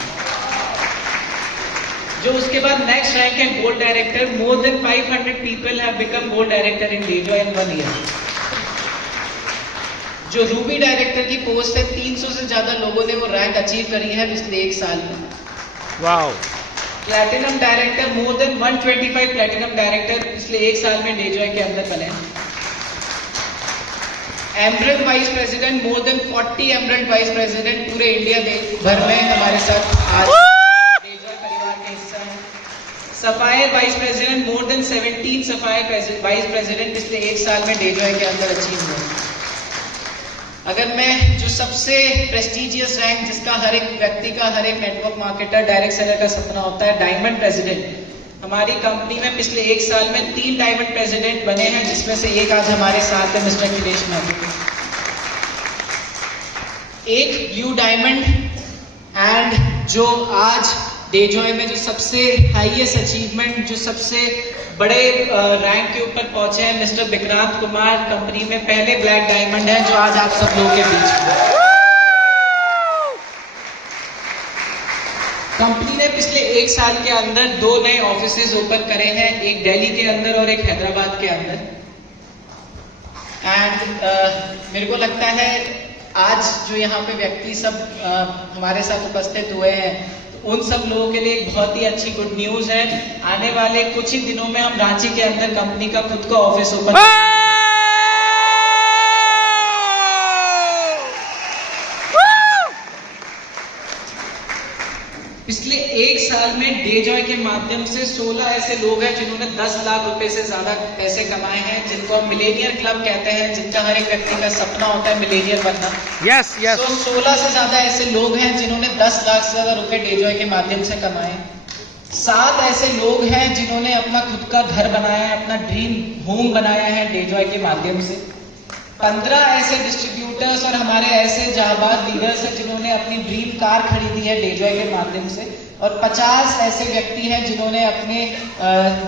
जो उसके बाद नेक्स्ट रैंक है gold director, more than 500 people have become gold director in DeJoy in 1 year. जो रूबी डायरेक्टर की पोस्ट है 300 से ज्यादा लोगों ने वो रैंक अचीव करी है पिछले 1 साल में। Wow. Platinum director, more then 125 platinum director पिछले 1 साल में डेजॉय के अंदर बने। Emerald vice president, more than 40 emerald vice president पूरे इंडिया भर में हमारे साथ आज डेजॉय परिवार के हिस्सा हैं। Sapphire vice president, more than 17 sapphire vice president पिछले 1 साल में डेजॉय के अंदर अचीव हुए। अगर मैं जो सबसे प्रेस्टिजियस रैंक जिसका हर एक व्यक्ति का, हर एक नेटवर्क मार्केटर, डायरेक्ट सेलर का सपना होता है, डायमंड प्रेसिडेंट, हमारी कंपनी में पिछले 1 साल में 3 डायमंड प्रेसिडेंट बने हैं, जिसमें से एक आज हमारे साथ है, मिस्टर अखिलेश महतो। एक ब्लू डायमंड एंड जो आज डेजॉय में जो सबसे हाईएस्ट अचीवमेंट, जो सबसे बड़े रैंक के ऊपर पहुंचे हैं, मिस्टर विक्रांत कुमार, कंपनी में पहले ब्लैक डायमंड है जो आज आप सब लोगों के बीच में। कंपनी ने पिछले 1 साल के अंदर 2 नए ऑफिसेज ओपन करे हैं, एक दिल्ली के अंदर और एक हैदराबाद के अंदर। एंड मेरे को लगता है आज जो यहाँ पे व्यक्ति सब हमारे साथ उपस्थित हुए हैं, तो उन सब लोगों के लिए एक बहुत ही अच्छी गुड न्यूज है। आने वाले कुछ ही दिनों में हम रांची के अंदर कंपनी का खुद का ऑफिस ओपन पिछले 1 साल में डेजॉय के माध्यम से 16 ऐसे लोग हैं जिन्होंने 10 लाख रुपए से ज्यादा पैसे कमाए हैं, जिनको हम मिलेनियर क्लब कहते हैं, जिनका हर एक व्यक्ति का सपना होता है मिलेनियर बनना। Yes yes. तो 16 से ज्यादा ऐसे लोग हैं जिन्होंने 10 लाख से ज्यादा रुपए डेजॉय के माध्यम से कमाए। 7 ऐसे लोग हैं जिन्होंने अपना खुद का घर बनाया है, अपना ड्रीम होम बनाया है डेजॉय के माध्यम से। 15 ऐसे डिस्ट्रीब्यूटर्स और हमारे ऐसे जाबाज लीडर्स हैं जिन्होंने अपनी ड्रीम कार खरीदी है डेजॉय के माध्यम से। और 50 ऐसे व्यक्ति हैं जिन्होंने अपने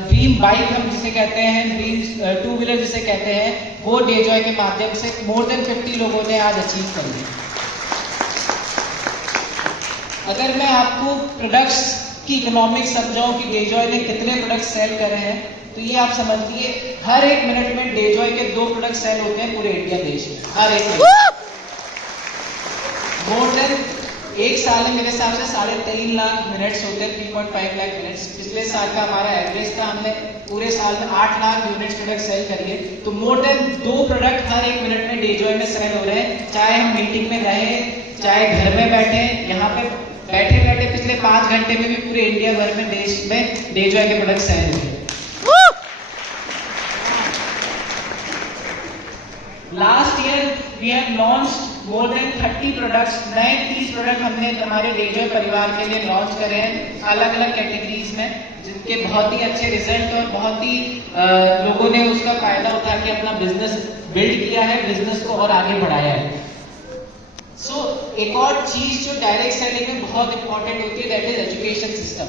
ड्रीम बाइक, हम जिसे कहते हैं ड्रीम 2 व्हीलर जिसे कहते हैं, वो डेजॉय के माध्यम से मोर देन 50 लोगों ने आज अचीव कर लिया। अगर मैं आपको प्रोडक्ट्स की इकोनॉमिक्स समझाऊं कि डेजॉय ने कितने प्रोडक्ट सेल करे हैं, तो ये आप समझिए हर 1 मिनट में डेजॉय के 2 प्रोडक्ट सेल होते हैं पूरे इंडिया देश में, हर 1 मिनट। मोर देन 1 साल में मेरे हिसाब से 3.5 लाख मिनट्स होते हैं, 3.5 लाख मिनट्स। पिछले साल का हमारा एवरेज था, हमने पूरे साल में 8 लाख यूनिट्स प्रोडक्ट सेल करिए, तो मोर देन 2 प्रोडक्ट हर 1 मिनट में डेजॉय में सेल हो रहे हैं। चाहे हम मीटिंग में रहे, चाहे घर में बैठे, यहाँ पे बैठे बैठे पिछले 5 घंटे में भी पूरे इंडिया भर में देश में डेजॉय के प्रोडक्ट सेल हुए। Last year we have launched more than 30 products, नए 30 प्रोडक्ट हमने हमारे डेजॉय परिवार के लिए लॉन्च करे हैं अलग अलग कैटेगरीज में, जिनके बहुत ही अच्छे रिजल्ट और बहुत ही लोगों ने उसका फायदा उठा के अपना बिजनेस बिल्ड किया है, बिजनेस को और आगे बढ़ाया है। एक और चीज जो डायरेक्ट सेलिंग में बहुत इंपॉर्टेंट होती है, दैट इज एजुकेशन सिस्टम।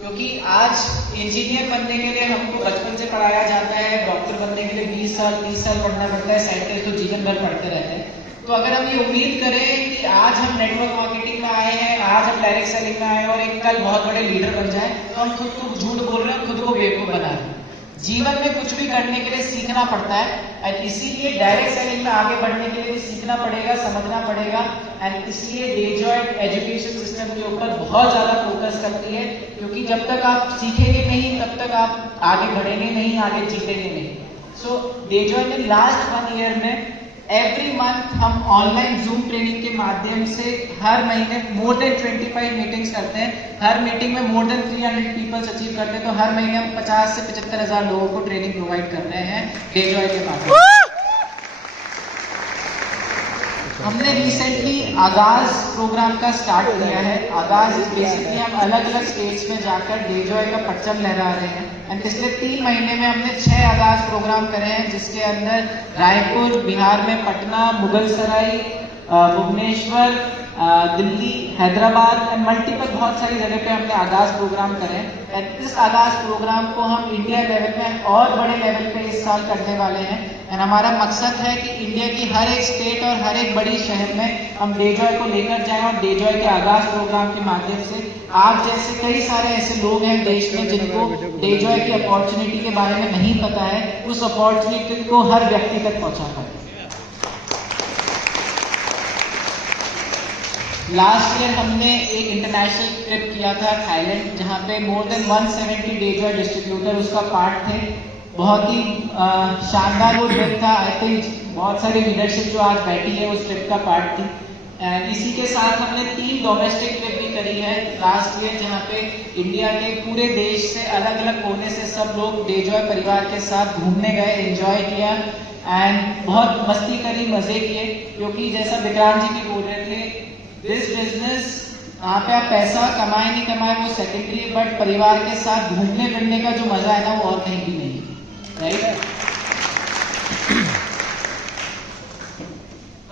क्योंकि आज इंजीनियर बनने के लिए हमको बचपन से पढ़ाया जाता है, डॉक्टर बनने के लिए 20 साल 30 साल पढ़ना पड़ता है, साइंटिस्ट तो जीवन भर पढ़ते रहते हैं। तो अगर हम ये उम्मीद करें कि आज हम नेटवर्क मार्केटिंग में आए हैं, आज हम डायरेक्ट सेलिंग में आए हैं और एक कल बहुत बड़े लीडर बन जाए, तो हम खुद को झूठ बोल रहे हैं, खुद को बेवकूफ बना रहे हैं। जीवन में कुछ भी करने के लिए सीखना पड़ता है, और इसीलिए डायरेक्ट सेलिंग में आगे बढ़ने के लिए भी सीखना पड़ेगा, समझना पड़ेगा। एंड इसलिए डेजॉय एजुकेशन सिस्टम के ऊपर बहुत ज्यादा फोकस करती है, क्योंकि जब तक आप सीखेंगे नहीं तब तक आप आगे बढ़ेंगे नहीं, आगे जीतेंगे नहीं। सो डेजॉय ने लास्ट 1 ईयर में एवरी मंथ हम ऑनलाइन जूम ट्रेनिंग के माध्यम से हर महीने मोर देन 25 मीटिंग्स करते हैं, हर मीटिंग में मोर देन 300 पीपल्स अचीव करते हैं। तो हर महीने हम 50 से 75 हजार लोगों को ट्रेनिंग प्रोवाइड कर रहे हैं डेजॉय के माध्यम से। हमने रिसेंटली आगाज प्रोग्राम का स्टार्ट किया है। आगाज बेसिकली हम अलग अलग स्टेट्स में जाकर डेजॉय का परचम लहरा रहे हैं। एंड पिछले 3 महीने में हमने 6 आगाज प्रोग्राम करे हैं, जिसके अंदर रायपुर बिहार में, पटना, मुगलसराय, भुवनेश्वर, दिल्ली, हैदराबाद एंड मल्टीपल बहुत सारी जगह पे हमने आगाज प्रोग्राम करे एंड इस आगाज प्रोग्राम को हम इंडिया लेवल में और बड़े लेवल पे इस साल करने वाले हैं एंड हमारा मकसद है कि इंडिया की हर एक स्टेट और हर एक बड़ी शहर में हम डेजॉय को लेकर जाएं और डेजॉय के आगाज प्रोग्राम के माध्यम से आप जैसे कई सारे ऐसे लोग हैं देश में जिनको डेजॉय की अपॉर्चुनिटी के बारे में नहीं पता है, उस अपॉर्चुनिटी को हर व्यक्ति तक पहुंचा पाए। लास्ट ईयर हमने एक इंटरनेशनल ट्रिप किया था थाईलैंड, जहाँ पे मोर देन 170 डेजॉय डिस्ट्रीब्यूटर उसका पार्ट थे। बहुत ही शानदार वो ट्रिप था। आई थिंक बहुत सारी लीडरशिप जो आज बैठी है उस ट्रिप का पार्ट थी एंड इसी के साथ हमने 3 डोमेस्टिक ट्रिप भी करी है लास्ट ईयर, जहाँ पे इंडिया के पूरे देश से अलग अलग कोने से सब लोग डेजॉय परिवार के साथ घूमने गए, एंजॉय किया एंड बहुत मस्ती करी, मजे किए। क्योंकि जैसा विक्रांत जी भी बोल रहे थे, दिस बिजनेस यहाँ पे आप पैसा कमाए नहीं कमाए वो सेकेंडरी है, बट परिवार के साथ घूमने फिरने का जो मजा है ना वो और कहीं भी नहीं है, राइट।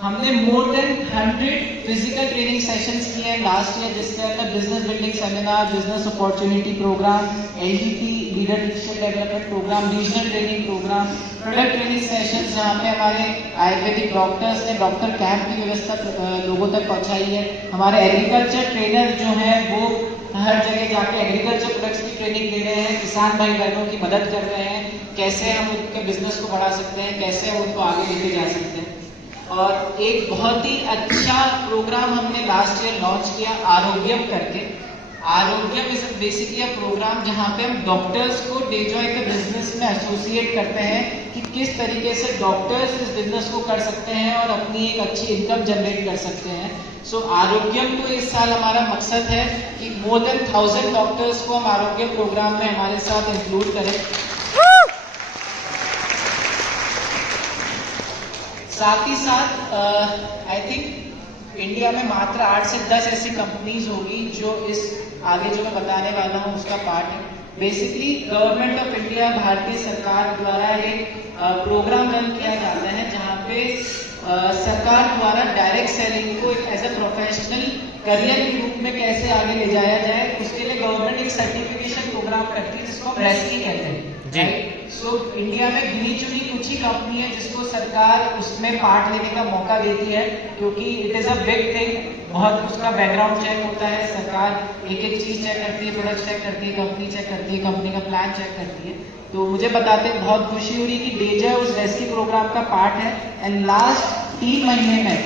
हमने more than 100 physical training sessions किए हैं लास्ट ईयर, जिसके अंदर business building seminar, business opportunity program, LDP leadership development program, regional training program, product training sessions, जहाँ पे हमारे आयुर्वेदिक डॉक्टर्स ने डॉक्टर कैंप की व्यवस्था लोगों तक पहुंचाई है। हमारे एग्रीकल्चर ट्रेनर जो हैं वो हर जगह जाके एग्रीकल्चर प्रोडक्ट्स की ट्रेनिंग दे रहे हैं, किसान भाई बहनों की मदद कर रहे हैं, कैसे हम उनके बिजनेस को बढ़ा सकते हैं, कैसे हम उनको आगे लेके जा सकते हैं। और एक बहुत ही अच्छा प्रोग्राम हमने लास्ट ईयर लॉन्च किया आरोग्यम करके। आरोग्यम इज बेसिकली अ प्रोग्राम जहाँ पे हम डॉक्टर्स को डेजॉय के बिजनेस में एसोसिएट करते हैं कि किस तरीके से डॉक्टर्स इस बिजनेस को कर सकते हैं और अपनी एक अच्छी इनकम जनरेट कर सकते हैं। सो आरोग्यम को इस साल हमारा मकसद है कि मोर देन 1000 डॉक्टर्स को हम आरोग्य प्रोग्राम में हमारे साथ इंक्लूड करें। साथ ही साथ आई थिंक इंडिया में मात्र 8 से 10 ऐसी कंपनीज होगी जो इस आगे जो मैं बताने वाला हूँ उसका पार्ट है। बेसिकली गवर्नमेंट ऑफ इंडिया, भारतीय सरकार द्वारा एक प्रोग्राम रन किया जाता है जहाँ पे सरकार द्वारा डायरेक्ट सेलिंग को एक एज ए प्रोफेशनल करियर के रूप में कैसे आगे ले जाया जाए, उसके लिए गवर्नमेंट एक सर्टिफिकेशन प्रोग्राम करती है जिसको हम रेस्की कहते हैं जी। सो इंडिया में गिनी चुनी कुछ ही कंपनी है जिसको सरकार उसमें पार्ट लेने का मौका देती है, क्योंकि it is a big thing. बहुत उसका बैकग्राउंड चेक होता है, सरकार एक एक चीज चेक करती है, प्रोडक्ट चेक करती है, कंपनी चेक करती है, कंपनी का प्लान चेक करती है। तो मुझे बताते बहुत खुशी हो रही कि डेजॉय उस रेस्क्यू प्रोग्राम का पार्ट है एंड लास्ट 3 महीने में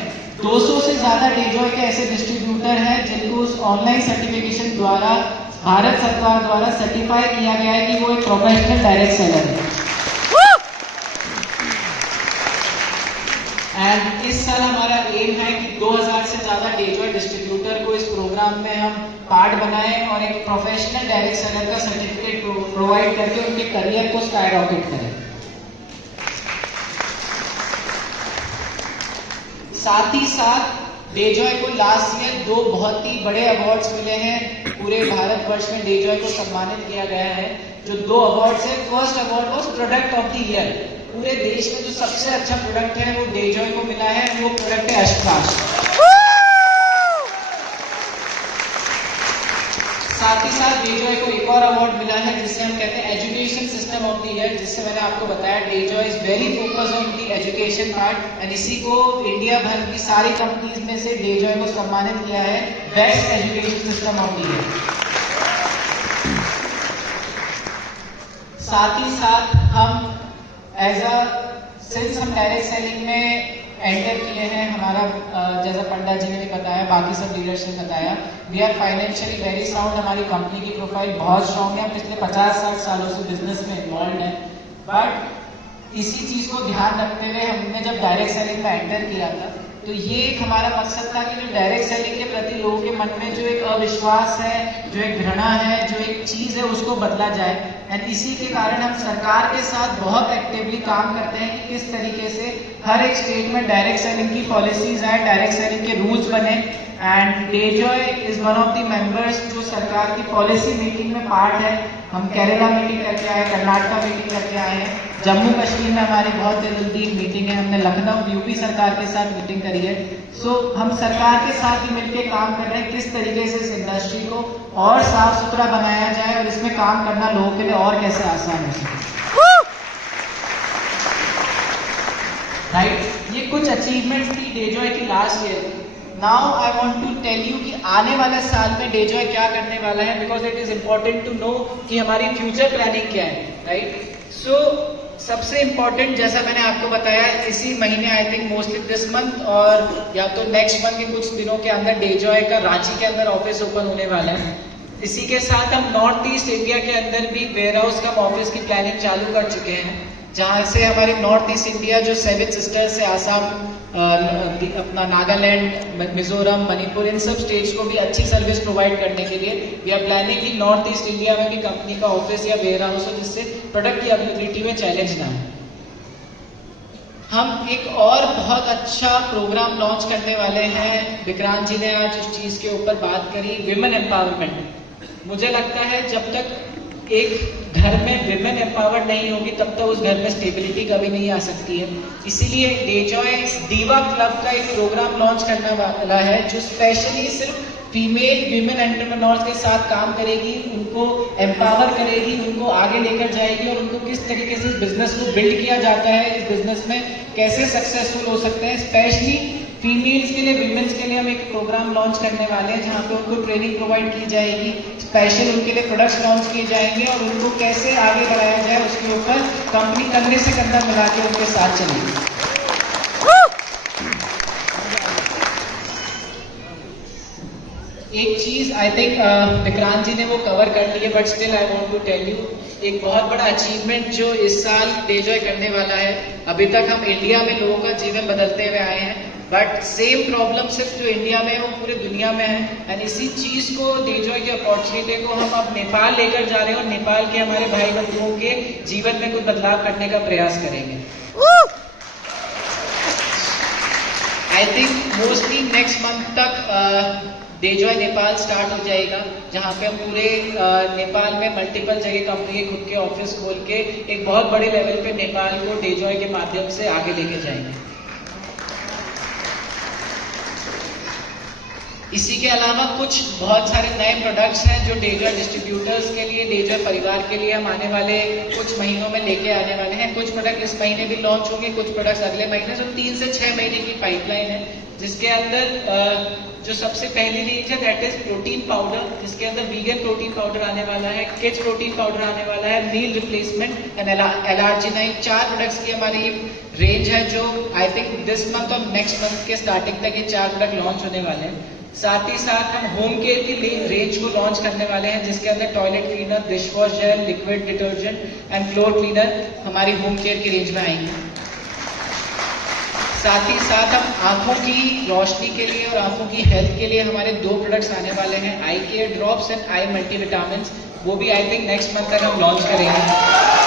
200 से ज्यादा डेजॉय के ऐसे डिस्ट्रीब्यूटर हैं जिनको उस ऑनलाइन सर्टिफिकेशन द्वारा भारत सरकार द्वारा सर्टिफाई किया गया है कि वो एक प्रोफेशनल डायरेक्ट सेलर है। एंड इस साल हमारा एम है कि 2000 से ज्यादा डेजॉय डिस्ट्रीब्यूटर को इस प्रोग्राम में हम पार्ट बनाएं और एक प्रोफेशनल डायरेक्ट सेलर का सर्टिफिकेट प्रोवाइड करके उनके करियर को स्काईरॉकेट करें। साथ ही साथ डेजॉय को लास्ट ईयर 2 बहुत ही बड़े अवार्ड्स मिले हैं। पूरे भारतवर्ष में डेजॉय को सम्मानित किया गया है। जो 2 अवार्ड्स है, first award was product of the year. पूरे देश में जो सबसे अच्छा प्रोडक्ट है वो डेजॉय को मिला है, वो प्रोडक्ट है अश्वराज। साथ ही साथ डेजॉय को एक और अवार्ड मिला है जिसे हम कहते हैं education system of the year, जिससे मैंने आपको बताया DeJoy is very focus on the education part and इसी को इंडिया भर की सारी कंपनीज में से डेजॉय को सम्मानित किया है best education system of the year. साथ ही साथ हम सिंस हम डायरेक्ट सेलिंग में एंटर किए हैं, हमारा जैसा पंडा जी ने भी बताया, बाकी सब लीडर्स ने बताया, we are financially very sound. हमारी कंपनी की प्रोफाइल बहुत स्ट्रॉन्ग है, पिछले 50-60 सालों से बिजनेस में इन्वॉल्व है। बट इसी चीज को ध्यान रखते हुए हमने जब डायरेक्ट सेलिंग में एंटर किया था तो ये एक हमारा मकसद था कि जो डायरेक्ट सेलिंग के प्रति लोगों के मन में जो एक अविश्वास है, जो एक घृणा है, जो एक चीज है, उसको बदला जाए। एंड इसी के कारण हम सरकार के साथ बहुत एक्टिवली काम करते हैं कि किस तरीके से हर एक स्टेट में डायरेक्ट सेलिंग की पॉलिसीज आए, डायरेक्ट सेलिंग के रूल्स बने। And DeJoy is one of the members जो सरकार की पॉलिसी मेकिंग में पार्ट है। हम केरला मीटिंग करके आए, कर्नाटका मीटिंग करके आए हैं, जम्मू कश्मीर में हमारी बहुत दिलचस्प मीटिंग है, हमने लखनऊ यूपी सरकार के साथ मीटिंग करी है। सो हम सरकार के साथ ही मिलकर काम कर रहे हैं किस तरीके से इस इंडस्ट्री को और साफ सुथरा बनाया जाए और इसमें काम करना लोगों के लिए और कैसे आसान हो सके। राइट, ये कुछ अचीवमेंट्स थी डेजॉय की last year. Now I want to tell you कि आने वाले साल में डेजॉय क्या करने वाला है, because it is important to know कि हमारी फ्यूचर प्लानिंग क्या है। राइट, सो सबसे इम्पोर्टेंट जैसा मैंने आपको बताया, इसी महीने I think mostly this month और या तो नेक्स्ट मंथ के कुछ दिनों के अंदर डेजॉय का रांची के अंदर ऑफिस ओपन होने वाला है। इसी के साथ हम नॉर्थ ईस्ट इंडिया के अंदर भी वेयर हाउस कम ऑफिस की प्लानिंग चालू कर चुके हैं, जहाँ से हमारे नॉर्थ ईस्ट इंडिया जो 7 सिस्टर्स है, आसाम, अपना नागालैंड, मिजोरम, मणिपुर, इन सब स्टेट्स को भी अच्छी सर्विस प्रोवाइड करने के लिए वी आर प्लानिंग कि नॉर्थ ईस्ट इंडिया में भी कंपनी का ऑफिस या वेयर हाउस हो, जिससे प्रोडक्ट की अवेलेबिलिटी में चैलेंज ना हो। हम एक और बहुत अच्छा प्रोग्राम लॉन्च करने वाले हैं। विक्रांत जी ने आज उस चीज के ऊपर बात करी, विमेन एम्पावरमेंट। मुझे लगता है जब तक एक घर में विमेन एम्पावर्ड नहीं होगी तब तक उस घर में स्टेबिलिटी कभी नहीं आ सकती है। इसीलिए डेजॉय दीवा क्लब का एक प्रोग्राम लॉन्च करने वाला है जो स्पेशली सिर्फ फीमेल विमेन एंटरप्रेन्योर्स के साथ काम करेगी, उनको एम्पावर करेगी, उनको आगे लेकर जाएगी और उनको किस तरीके से इस बिजनेस को बिल्ड किया जाता है, इस बिजनेस में कैसे सक्सेसफुल हो सकते हैं। स्पेशली फीमेल्स के लिए, विमेन्स के लिए हम एक प्रोग्राम लॉन्च करने वाले हैं जहाँ पे उनको ट्रेनिंग प्रोवाइड की जाएगी, स्पेशल उनके लिए प्रोडक्ट्स लॉन्च किए जाएंगे और उनको कैसे आगे बढ़ाया जाए उसके ऊपर कंपनी कंधे से कंधा मिला के उनके साथ चलेगी। एक चीज आई थिंक विक्रांत जी ने वो कवर कर ली है, but still I want to tell you एक बहुत बड़ा अचीवमेंट जो इस साल डेजॉय करने वाला है। अभी तक हम इंडिया में लोगों का जीवन बदलते हुए आए हैं, बट सेम प्रॉब्लम सिर्फ जो इंडिया में है वो पूरे दुनिया में है। एंड इसी चीज को, डेजॉय की अपॉर्चुनिटी को हम अब नेपाल लेकर जा रहे हैं और नेपाल के हमारे भाई बंधुओं के जीवन में कुछ बदलाव करने का प्रयास करेंगे। I think mostly next month तक डेजॉय नेपाल स्टार्ट हो जाएगा, जहाँ पे हम पूरे नेपाल में मल्टीपल जगह कंपनी के खुद के ऑफिस खोल के एक बहुत बड़े लेवल पे नेपाल को डेजॉय के माध्यम से आगे लेके जाएंगे। इसी के अलावा कुछ बहुत सारे नए प्रोडक्ट्स हैं जो डेजॉय डिस्ट्रीब्यूटर्स के लिए, डेजॉय परिवार के लिए हम आने वाले कुछ महीनों में लेके आने वाले हैं। कुछ प्रोडक्ट इस महीने भी लॉन्च होंगे, कुछ प्रोडक्ट्स अगले महीने। तो 3 से 6 महीने की पाइपलाइन है, जिसके अंदर जो सबसे पहली रेंज है दैट इज प्रोटीन पाउडर, जिसके अंदर वीगन प्रोटीन पाउडर आने वाला है, किड्स प्रोटीन पाउडर आने वाला है, मील रिप्लेसमेंट एंड एलआरजी9। 4 प्रोडक्ट्स की हमारी रेंज है जो आई थिंक दिस मंथ और नेक्स्ट मंथ के स्टार्टिंग तक ये 4 प्रोडक्ट लॉन्च होने वाले हैं। साथ ही साथ हम होम केयर की रेंज को लॉन्च करने वाले हैं, जिसके अंदर toilet cleaner, dishwash gel, liquid detergent and floor cleaner हमारी होम केयर की रेंज में आएंगे। साथ ही साथ हम आंखों की रोशनी के लिए और आंखों की हेल्थ के लिए हमारे 2 प्रोडक्ट्स आने वाले हैं, eye care drops and eye multivitamins. वो भी आई थिंक नेक्स्ट मंथ तक हम लॉन्च करेंगे।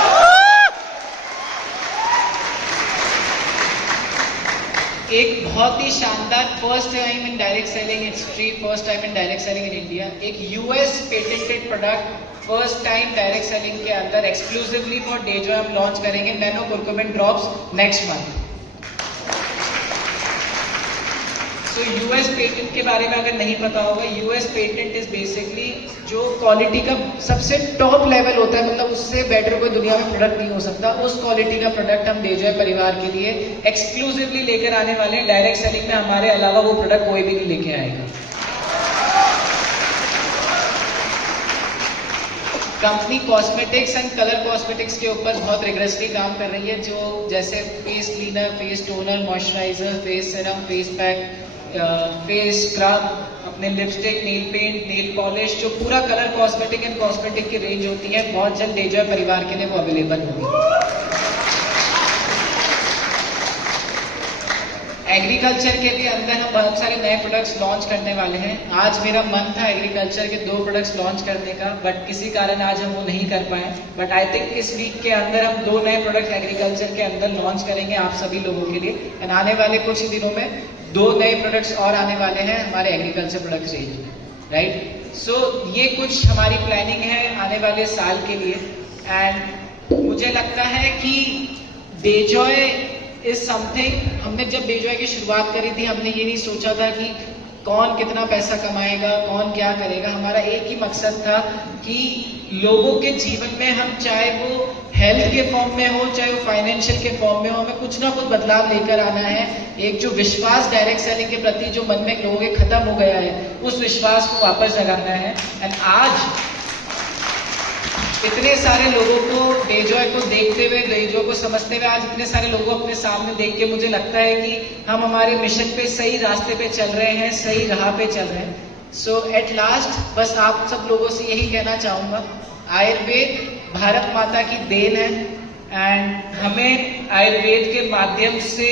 एक बहुत ही शानदार first time in direct selling, first time in direct selling in India, एक US patented product first time direct selling के अंदर एक्सक्लूसिवली फॉर डेजॉय हम लॉन्च करेंगे, nano curcumin drops next month. तो यूएस पेटेंट के बारे में अगर नहीं पता होगा, यूएस पेटेंट इज बेसिकली जो क्वालिटी का सबसे टॉप लेवल होता है, मतलब उससे बेटर कोई दुनिया में प्रोडक्ट नहीं हो सकता, उस क्वालिटी का प्रोडक्ट हम डेजॉय परिवार के लिए एक्सक्लूसिवली लेकर आने वाले हैं। डायरेक्ट सेलिंग में हमारे अलावा वो प्रोडक्ट कोई भी नहीं लेके आएगा। Company cosmetics and colour cosmetics के ऊपर बहुत रिग्रेसली काम कर रही है, जो जैसे face cleaner, face toner, moisturiser, face serum, face pack, face scrub, अपने lipstick, nail paint, nail polish, जो पूरा कलर कॉस्मेटिक एंड कॉस्मेटिक की रेंज होती है, बहुत जल्द डेजॉय परिवार के लिए वो अवेलेबल होगी। एग्रीकल्चर के लिए अंदर हम बहुत सारे नए प्रोडक्ट्स लॉन्च करने वाले हैं। आज मेरा मन था एग्रीकल्चर के 2 प्रोडक्ट्स लॉन्च करने का, बट किसी कारण आज हम वो नहीं कर पाए। बट आई थिंक इस वीक के अंदर हम 2 नए प्रोडक्ट्स एग्रीकल्चर के अंदर लॉन्च करेंगे आप सभी लोगों के लिए। एंड आने वाले कुछ ही दिनों में 2 नए प्रोडक्ट्स और आने वाले हैं हमारे एग्रीकल्चर प्रोडक्ट्स रेंज में, राइट। सो ये कुछ हमारी प्लानिंग है आने वाले साल के लिए। एंड मुझे लगता है कि डेजॉय इज समथिंग, हमने जब डेजॉय की शुरुआत करी थी हमने ये नहीं सोचा था कि कौन कितना पैसा कमाएगा, कौन क्या करेगा। हमारा एक ही मकसद था कि लोगों के जीवन में हम, चाहे वो हेल्थ के फॉर्म में हो, चाहे वो फाइनेंशियल के फॉर्म में हो, हमें कुछ ना कुछ बदलाव लेकर आना है। एक जो विश्वास डायरेक्ट सेलिंग के प्रति जो मन में लोगों के खत्म हो गया है, उस विश्वास को वापस जगाना है। एंड आज इतने सारे लोगों को डेजॉय को देखते हुए, डेजॉय को समझते हुए, आज इतने सारे लोगों को अपने सामने देख के मुझे लगता है कि हम हमारे मिशन पे सही रास्ते पे चल रहे हैं, सही राह पे चल रहे हैं। सो एट लास्ट बस आप सब लोगों से यही कहना चाहूँगा, आयुर्वेद भारत माता की देन है। एंड हमें आयुर्वेद के माध्यम से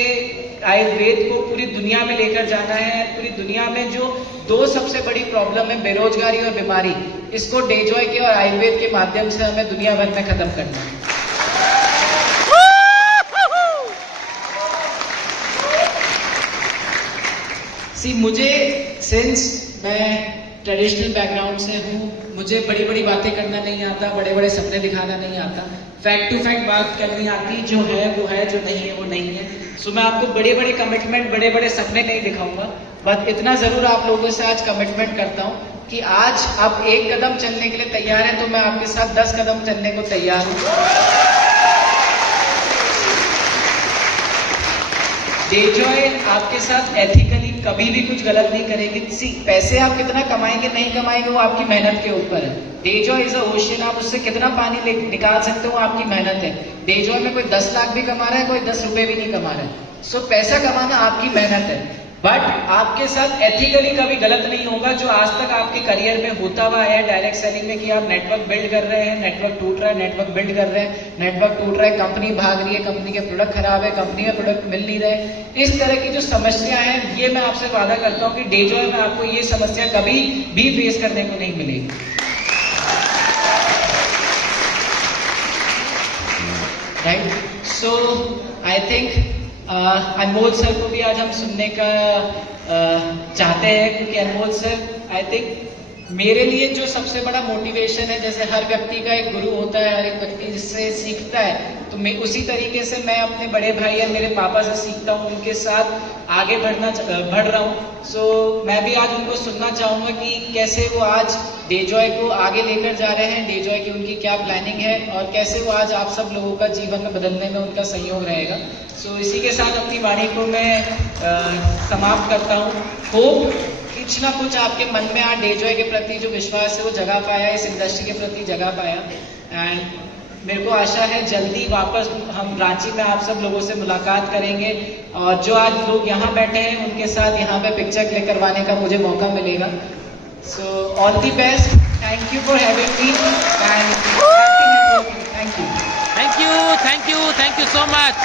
आयुर्वेद को पूरी दुनिया में लेकर जाना है। पूरी दुनिया में जो दो सबसे बड़ी प्रॉब्लम है, बेरोजगारी और बीमारी, इसको डेजॉय के और आयुर्वेद के माध्यम से हमें दुनिया भर में खत्म करना है। मुझे सिंस मैं ट्रेडिशनल बैकग्राउंड से हूँ, मुझे बड़ी बड़ी बातें करना नहीं आता, बड़े बड़े सपने दिखाना नहीं आता, फैक्ट टू फैक्ट बात करनी आती, जो है वो है, जो नहीं है वो नहीं है। सो मैं आपको बड़े बड़े कमिटमेंट, बड़े बड़े सपने नहीं दिखाऊंगा, बट इतना जरूर आप लोगों से आज कमिटमेंट करता हूँ कि आज आप एक कदम चलने के लिए तैयार हैं तो मैं आपके साथ 10 कदम चलने को तैयार हूँ। डेजॉय आपके साथ एथिकली कभी भी कुछ गलत नहीं करेगी। पैसे आप कितना कमाएंगे नहीं कमाएंगे वो आपकी मेहनत के ऊपर है। डेजॉय इज अ ओशन, आप उससे कितना पानी निकाल सकते हो आपकी मेहनत है। डेजॉय में कोई 10 लाख भी कमा रहा है, कोई 10 रुपए भी नहीं कमा रहा है। सो पैसा कमाना आपकी मेहनत है, बट आपके साथ एथिकली कभी गलत नहीं होगा। जो आज तक आपके करियर में होता हुआ है डायरेक्ट सेलिंग में कि आप नेटवर्क बिल्ड कर रहे हैं, नेटवर्क टूट रहा है, नेटवर्क बिल्ड कर रहे हैं, नेटवर्क टूट रहा है, कंपनी भाग रही है, कंपनी के प्रोडक्ट खराब है, कंपनी में प्रोडक्ट मिल नहीं रहे, इस तरह की जो समस्या है, ये मैं आपसे वादा करता हूँ कि डेजॉय में आपको ये समस्या कभी भी फेस करने को नहीं मिलेगी। Right, so I think Anmol sir को भी आज हम सुनने का चाहते हैं, क्योंकि अनमोल सर आई थिंक मेरे लिए जो सबसे बड़ा मोटिवेशन है, जैसे हर व्यक्ति का एक गुरु होता है, हर एक व्यक्ति जिससे सीखता है, तो मैं उसी तरीके से मैं अपने बड़े भाई या मेरे पापा से सीखता हूँ, उनके साथ आगे बढ़ रहा हूँ। सो मैं भी आज उनको सुनना चाहूँगा कि कैसे वो आज डेजॉय को आगे लेकर जा रहे हैं, डेजॉय की उनकी क्या प्लानिंग है और कैसे वो आज आप सब लोगों का जीवन में बदलने में उनका सहयोग रहेगा। सो इसी के साथ अपनी वाणी को मैं समाप्त करता हूँ। होप कुछ ना कुछ आपके मन में आज डेजॉय के प्रति जो विश्वास है वो जगा पाया, इस इंडस्ट्री के प्रति जगा पाया। एंड मेरे को आशा है जल्दी वापस हम रांची में आप सब लोगों से मुलाकात करेंगे और जो आज लोग यहाँ बैठे हैं उनके साथ यहाँ पे पिक्चर क्लिक करवाने का मुझे मौका मिलेगा। So all the best, thank you for having me and thank you, thank you, thank you so much.